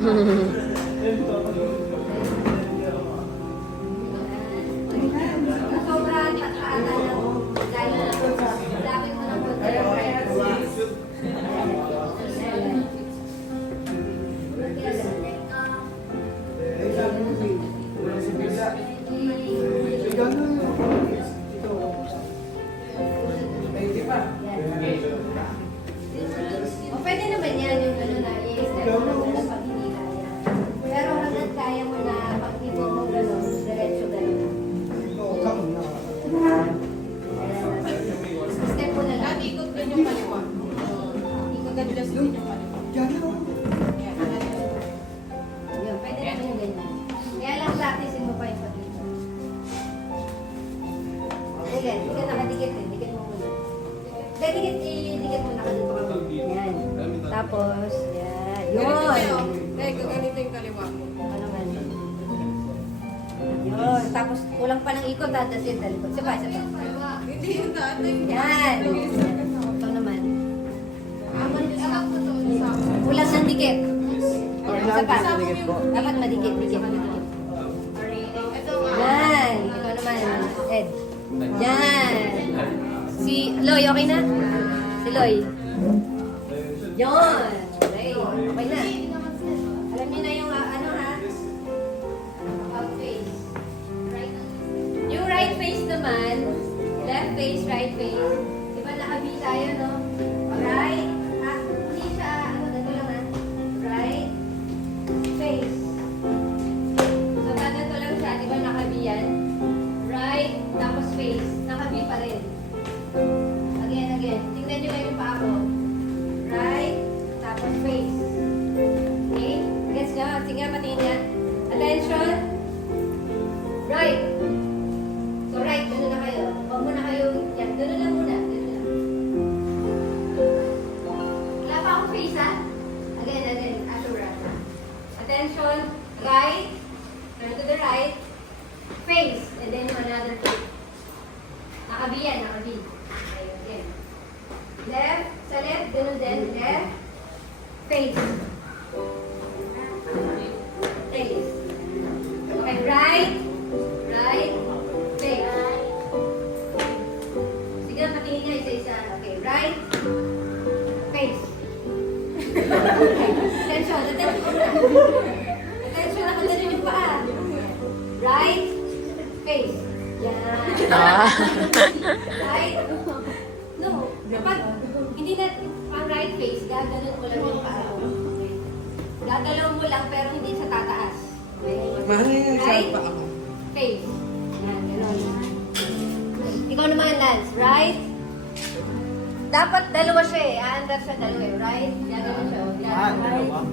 Sobrang pataata ng dahil lapit mo ng konti. O pwede naman yan yung ano na i-extend mo na pag hindi kaya. Pero hanggang kaya mo na pag hindi mo gano'n, diretso gano'n. Step mo na lang. Ikot din yung kaliwa. Ikot din just din yung kaliwa. Yun, pwede naman yung ganyan. Kaya lang practicein mo pa yung pag-dito. Sige, hindi ka nakadikit eh. Dikit mo muna. Dikit mo nakadito ka. Yan. Tapos, yan. Yun. Ganito yung kaliwa mo. Ano naman? Yun. Tapos, kulang pa ng ikot. Dadasin, talikot. Saba. Hindi yung dati. Yan. Ito naman. Kulang ng dikit. Isa pa. Dapat madikit. Yan. Ito naman. Ed. Yan. Si Loy, okay na? Si Loy. Yun. Okay. Okay na. Alam niyo na yung ano ha? Face. Yung right face naman, left face, right face. Diba nakabi tayo, no? Right. Hindi siya, ano, ganito lang ha? Right. Face. So, ganito lang siya. Diba nakabi yan? Right. Tapos face. Nakabi pa rin. Again. Tingnan nyo ngayon pa ako. Right. Tapos face. Okay? Gets nyo? Sige, patingin niya. Attention. Right. So, right. Gano'n na kayo. Huwag mo na kayo. Yan. Gano'n lang muna. Gano'n lang. Wala pa akong face, ha? Again. Ashura. Attention. Right. Turn to the right. Face. And then another face. Nakabi yan. Nakabi. Okay, again. Left. Sa left. Gano'n din. Left. Face. Face. Okay, right. Right. Face. Sige, patingin niya isa-isa. Okay, right. Face. Attention. Attention. Nakaganon yung paa. Right. Face. Yan. Right. No. Kapag hindi na ang right face, gaganon mo lang yung paa mo. Gagalaw mo lang pero hindi sa tataas. Okay? Right? Face. Yan, gano'n. Ikaw naman, Lance. Right? Dapat dalawa siya eh. Aandar siya dalawa eh. Right? Gagano'n siya. Right?